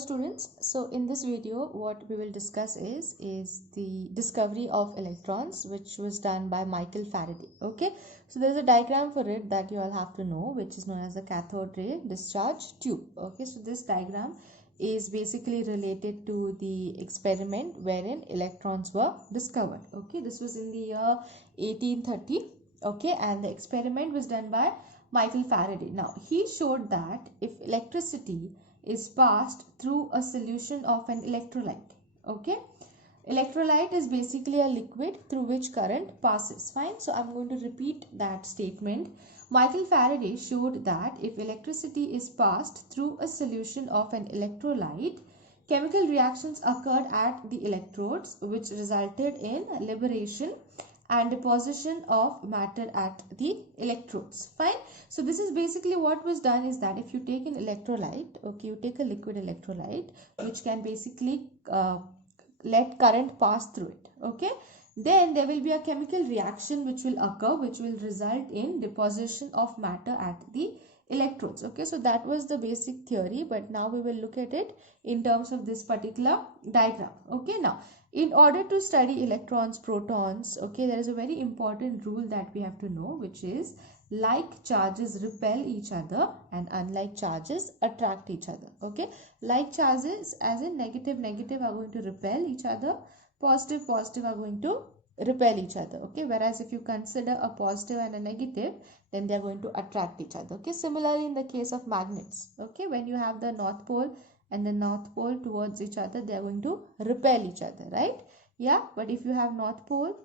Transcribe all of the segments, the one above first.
students, so in this video what we will discuss is the discovery of electrons, which was done by Michael Faraday. Okay, so there's a diagram for it that you all have to know, which is known as the cathode ray discharge tube. Okay, so this diagram is basically related to the experiment wherein electrons were discovered. Okay, this was in the year 1830. Okay, and the experiment was done by Michael Faraday. Now he showed that if electricity is passed through a solution of an electrolyte. Okay, electrolyte is basically a liquid through which current passes. Fine, so I'm going to repeat that statement. Michael Faraday showed that if electricity is passed through a solution of an electrolyte, chemical reactions occurred at the electrodes which resulted in liberation and deposition of matter at the electrodes. Fine, so this is basically what was done is that if you take an electrolyte, okay, you take a liquid electrolyte which can basically let current pass through it. Okay, then there will be a chemical reaction which will occur, which will result in deposition of matter at the electrodes. Okay, so that was the basic theory, but now we will look at it in terms of this particular diagram. Okay, now in order to study electrons, protons, okay, there is a very important rule that we have to know, which is like charges repel each other and unlike charges attract each other. Okay, like charges as in negative are going to repel each other, positive are going to repel each other. Okay, whereas if you consider a positive and a negative, then they are going to attract each other. Okay, similarly in the case of magnets, okay, when you have the north pole and the north pole towards each other, they are going to repel each other, right? Yeah, but if you have north pole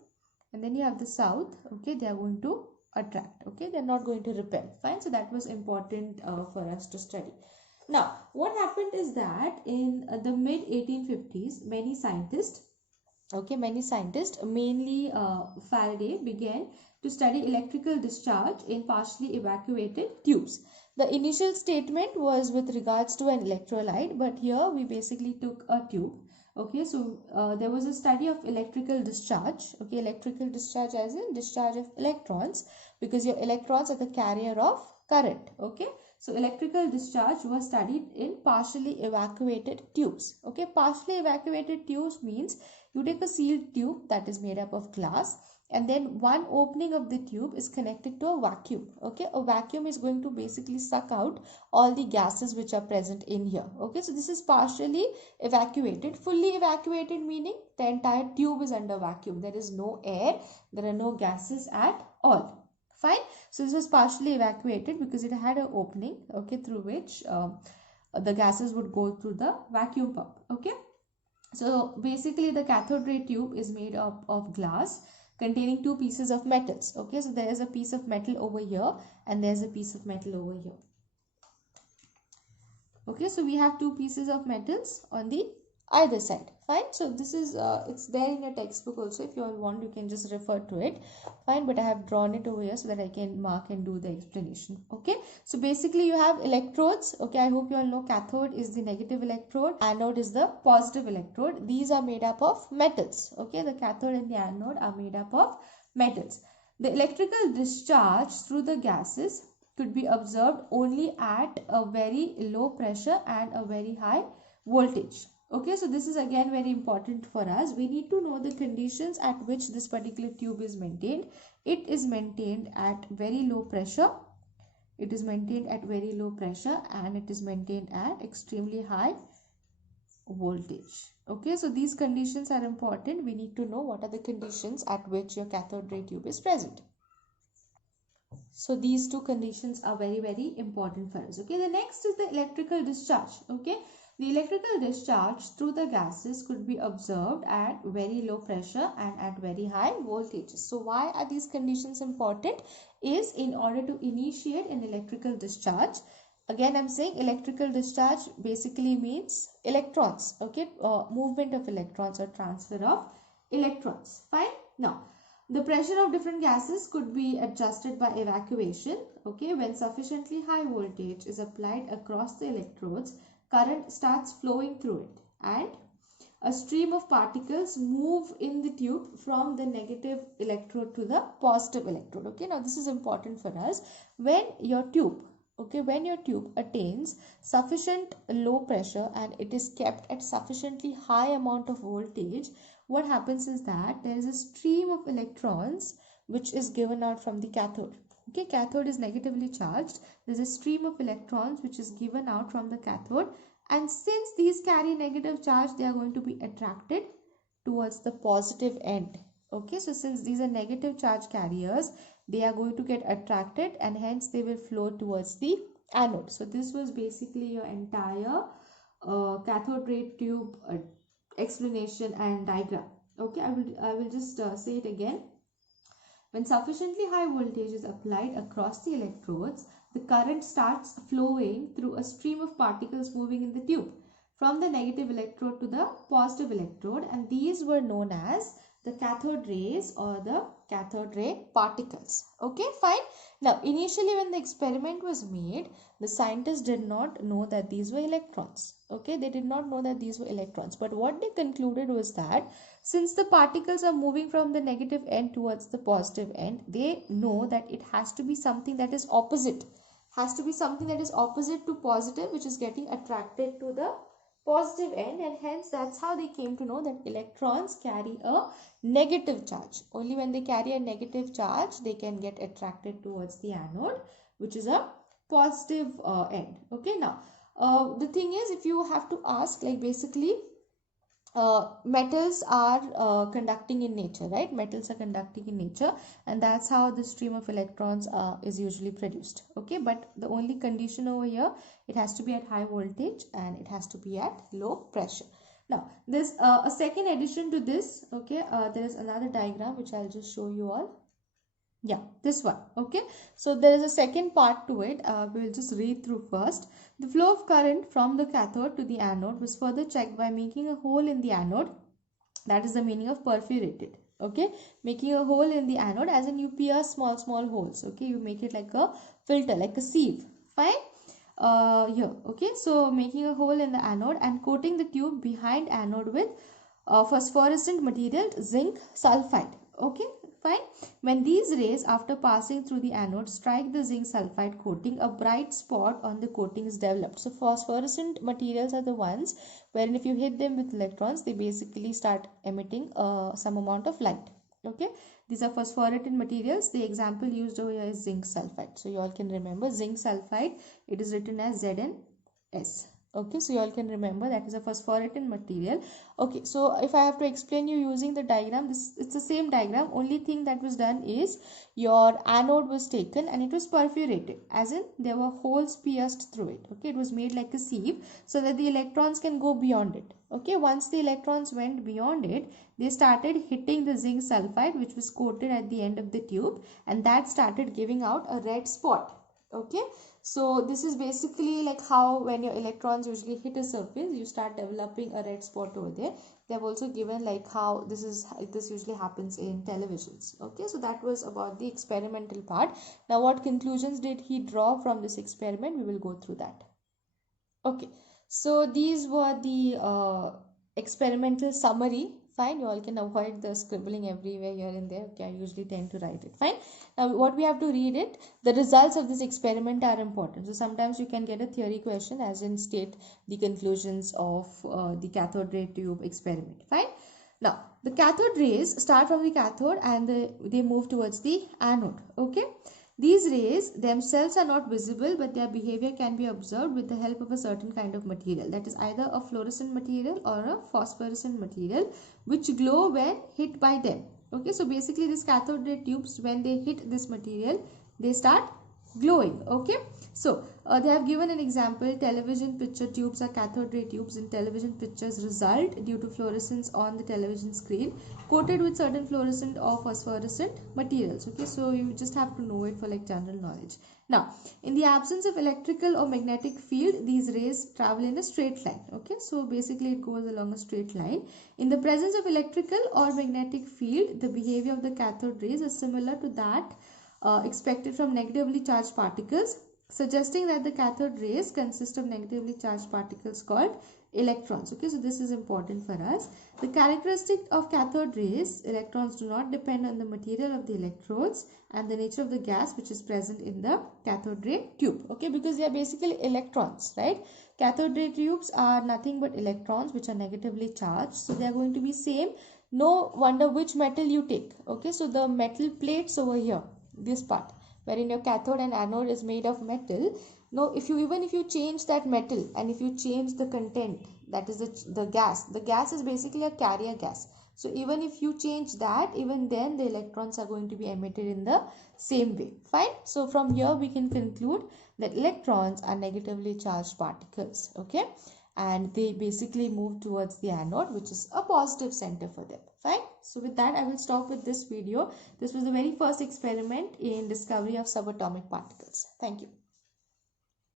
and then you have the south, okay, they are going to attract. Okay, they are not going to repel. Fine, so that was important for us to study. Now what happened is that in the mid 1850s, many scientists, mainly Faraday, began to study electrical discharge in partially evacuated tubes. The initial statement was with regards to an electrolyte, but here we basically took a tube. Okay, so there was a study of electrical discharge. Okay, electrical discharge as in discharge of electrons, because your electrons are the carrier of current. Okay, so electrical discharge was studied in partially evacuated tubes. Okay, partially evacuated tubes means you take a sealed tube that is made up of glass, and then one opening of the tube is connected to a vacuum. Okay, a vacuum is going to basically suck out all the gases which are present in here. Okay, so this is partially evacuated. Fully evacuated meaning the entire tube is under vacuum. There is no air, there are no gases at all. Fine, so this was partially evacuated because it had an opening, okay, through which the gases would go through the vacuum pump. Okay, so basically the cathode ray tube is made up of glass containing two pieces of metals. Okay, so there is a piece of metal over here and there's a piece of metal over here. Okay, so we have two pieces of metals on the either side. Fine, so this is it's there in your textbook also. If you all want, you can just refer to it. Fine, but I have drawn it over here so that I can mark and do the explanation. Okay, so basically you have electrodes. Okay, I hope you all know cathode is the negative electrode, anode is the positive electrode. These are made up of metals. Okay, the cathode and the anode are made up of metals. The electrical discharge through the gases could be observed only at a very low pressure and a very high voltage. Okay, so this is again very important for us. We need to know the conditions at which this particular tube is maintained. It is maintained at very low pressure. It is maintained at very low pressure and it is maintained at extremely high voltage. Okay, so these conditions are important. We need to know what are the conditions at which your cathode ray tube is present. So these two conditions are very important for us. Okay, the next is the electrical discharge. Okay, the electrical discharge through the gases could be observed at very low pressure and at very high voltages. So why are these conditions important? Is in order to initiate an electrical discharge. Again, I'm saying electrical discharge basically means electrons. Okay, movement of electrons or transfer of electrons. Fine. Now, the pressure of different gases could be adjusted by evacuation. Okay, when sufficiently high voltage is applied across the electrodes, current starts flowing through it and a stream of particles move in the tube from the negative electrode to the positive electrode. Okay, now this is important for us. When your tube, Okay, when your tube attains sufficient low pressure and it is kept at sufficiently high amount of voltage, what happens is that there is a stream of electrons which is given out from the cathode. Okay, cathode is negatively charged. There's a stream of electrons which is given out from the cathode, and since these carry negative charge, they are going to be attracted towards the positive end. Okay, so since these are negative charge carriers, they are going to get attracted and hence they will flow towards the anode. So this was basically your entire cathode ray tube explanation and diagram. Okay, I will just say it again. When sufficiently high voltage is applied across the electrodes, the current starts flowing through a stream of particles moving in the tube from the negative electrode to the positive electrode, and these were known as the cathode rays or the cathode ray particles. Okay, fine. Now, initially when the experiment was made, the scientists did not know that these were electrons. Okay, they did not know that these were electrons. But what they concluded was that since the particles are moving from the negative end towards the positive end, they know that it has to be something that is opposite. Has to be something that is opposite to positive, which is getting attracted to the positive end, and hence that's how they came to know that electrons carry a negative charge. Only when they carry a negative charge, they can get attracted towards the anode, which is a positive end. Okay, now the thing is, if you have to ask, like basically metals are conducting in nature, right? Metals are conducting in nature, and that's how the stream of electrons is usually produced. Okay, but the only condition over here, it has to be at high voltage and it has to be at low pressure. Now there's a second addition to this. Okay, there is another diagram which I'll just show you all. Yeah, this one. Okay, so there is a second part to it. We will just read through first. The flow of current from the cathode to the anode was further checked by making a hole in the anode. That is the meaning of perforated. Okay, making a hole in the anode, as in you pierce small holes. Okay, you make it like a filter, like a sieve. Fine. Here. Okay, so making a hole in the anode and coating the tube behind anode with phosphorescent material, zinc sulfide. Okay, fine. When these rays, after passing through the anode, strike the zinc sulfide coating, a bright spot on the coating is developed. So phosphorescent materials are the ones wherein if you hit them with electrons, they basically start emitting some amount of light. Okay, these are phosphorescent materials. The example used over here is zinc sulfide. So you all can remember zinc sulfide, it is written as ZnS. Okay, so you all can remember that is a phosphorescent material. Okay, so if I have to explain you using the diagram, it's the same diagram. Only thing that was done is your anode was taken and it was perforated, as in there were holes pierced through it. Okay, it was made like a sieve so that the electrons can go beyond it. Okay, once the electrons went beyond it, they started hitting the zinc sulfide which was coated at the end of the tube, and that started giving out a red spot. Okay, so this is basically like how when your electrons usually hit a surface, you start developing a red spot over there. They have also given like how this usually happens in televisions. Okay, so that was about the experimental part. Now what conclusions did he draw from this experiment? We will go through that. Okay, so these were the experimental summary. Fine, you all can avoid the scribbling everywhere here and there. Okay, I usually tend to write it. Fine. Now what we have to read it, the results of this experiment are important. So sometimes you can get a theory question as in state the conclusions of the cathode ray tube experiment. Fine. Now the cathode rays start from the cathode and they move towards the anode. Okay. These rays themselves are not visible, but their behavior can be observed with the help of a certain kind of material, that is either a fluorescent material or a phosphorescent material, which glow when hit by them. Okay, so basically these cathode ray tubes, when they hit this material, they start glowing. Okay, so they have given an example. Television picture tubes are cathode ray tubes. In television pictures result due to fluorescence on the television screen coated with certain fluorescent or phosphorescent materials. Okay, so you just have to know it for like general knowledge. Now in the absence of electrical or magnetic field, these rays travel in a straight line. Okay, so basically it goes along a straight line. In the presence of electrical or magnetic field, the behavior of the cathode rays is similar to that expected from negatively charged particles, suggesting that the cathode rays consist of negatively charged particles called electrons. Okay, so this is important for us. The characteristic of cathode rays, electrons do not depend on the material of the electrodes and the nature of the gas which is present in the cathode ray tube. Okay, because they are basically electrons, right? Cathode ray tubes are nothing but electrons which are negatively charged, so they are going to be same. No wonder which metal you take. Okay, so the metal plates over here, this part wherein your cathode and anode is made of metal. Now if you change that metal and if you change the content, that is the gas is basically a carrier gas. So even if you change that, even then the electrons are going to be emitted in the same way. Fine. So from here we can conclude that electrons are negatively charged particles. Okay, and they basically move towards the anode, which is a positive center for them. Fine. So with that, I will stop with this video. This was the very first experiment in discovery of subatomic particles. Thank you.